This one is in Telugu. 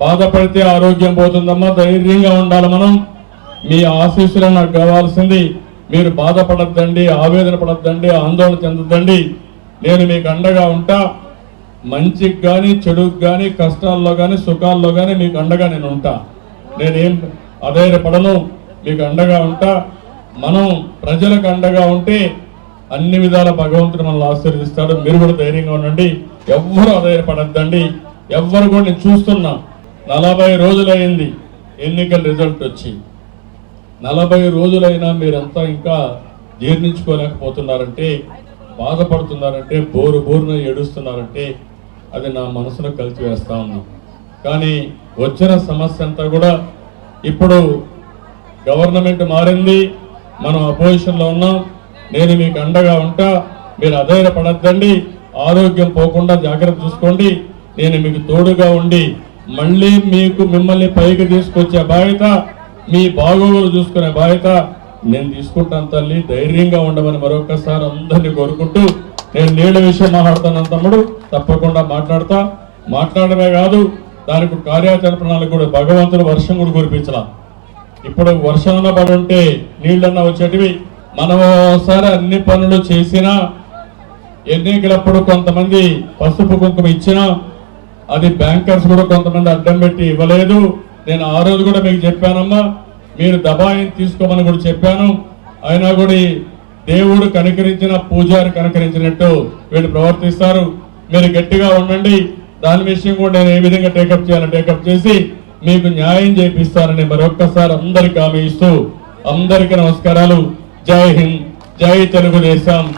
బాధపడితే ఆరోగ్యం పోతుందమ్మా ధైర్యంగా ఉండాలి మనం. మీ ఆశీస్సులు నాకు కావాల్సింది. మీరు బాధపడద్దండి ఆవేదన పడద్దండి ఆందోళన చెందద్దండి. నేను మీకు అండగా ఉంటా. మంచికి కానీ చెడుకు కానీ కష్టాల్లో కానీ సుఖాల్లో కానీ మీకు అండగా నేను ఉంటా. నేనేం అధైర్యపడను మీకు అండగా ఉంటా. మనం ప్రజలకు అండగా ఉంటే అన్ని విధాల భగవంతుడు మనల్ని ఆశీర్వదిస్తాడు. మీరు కూడా ధైర్యంగా ఉండండి. ఎవ్వరు అధైర్యపడద్దండి. ఎవ్వరు కూడా నేను చూస్తున్నా. నలభై రోజులైంది ఎన్నికల రిజల్ట్ వచ్చి. నలభై రోజులైనా మీరంతా ఇంకా జీర్ణించుకోలేకపోతున్నారంటే బాధపడుతున్నారంటే బోరు బోరున ఏడుస్తున్నారంటే అది నా మనసులో కలిసివేస్తా ఉంది. కానీ వచ్చిన సమస్య అంతా కూడా ఇప్పుడు గవర్నమెంట్ మారింది మనం అపోజిషన్లో ఉన్నాం నేను మీకు అండగా ఉంటా మీరు అధైర్యపడద్దండి ఆరోగ్యం పోకుండా జాగ్రత్త చూసుకోండి నేను మీకు తోడుగా ఉండి మళ్ళీ మీకు మిమ్మల్ని పైకి తీసుకొచ్చే బాధ్యత మీ బాగోగులు చూసుకునే బాధ్యత నేను తీసుకుంటాను తల్లి. ధైర్యంగా ఉండమని మరొకసారి అందరినీ కోరుకుంటూ నేను నీళ్ళ విషయం మాట్లాడుతున్నాను తమ్ముడు. తప్పకుండా మాట్లాడతా. మాట్లాడమే కాదు దానికి కార్యాచరణ ప్రణాళిక కూడా భగవంతుడు వర్షం కూడా కురిపించాల. ఇప్పుడు వర్షంలో పడి ఉంటే నీళ్ళన్నా వచ్చేటివి. మనం ఒకసారి అన్ని పనులు చేసినా ఎన్నికలప్పుడు కొంతమంది పసుపు కుంకుమ ఇచ్చినా అది బ్యాంకర్స్ కూడా కొంతమంది అడ్డం పెట్టి ఇవ్వలేదు. నేను ఆ రోజు కూడా మీకు చెప్పానమ్మా మీరు దబాయిని తీసుకోమని కూడా చెప్పాను. అయినా కూడా దేవుడు కనికరించిన పూజారి కనికరించినట్టు వీళ్ళు ప్రవర్తిస్తారు. మీరు గట్టిగా ఉండండి. దాని విషయం కూడా నేను ఏ విధంగా టేకప్ చేయాలని టేకప్ చేసి మీకు న్యాయం చేపిస్తానని మరొక్కసారి అందరికి హామీ ఇస్తూ అందరికీ నమస్కారాలు. జై హింద్ జై తెలుగుదేశం.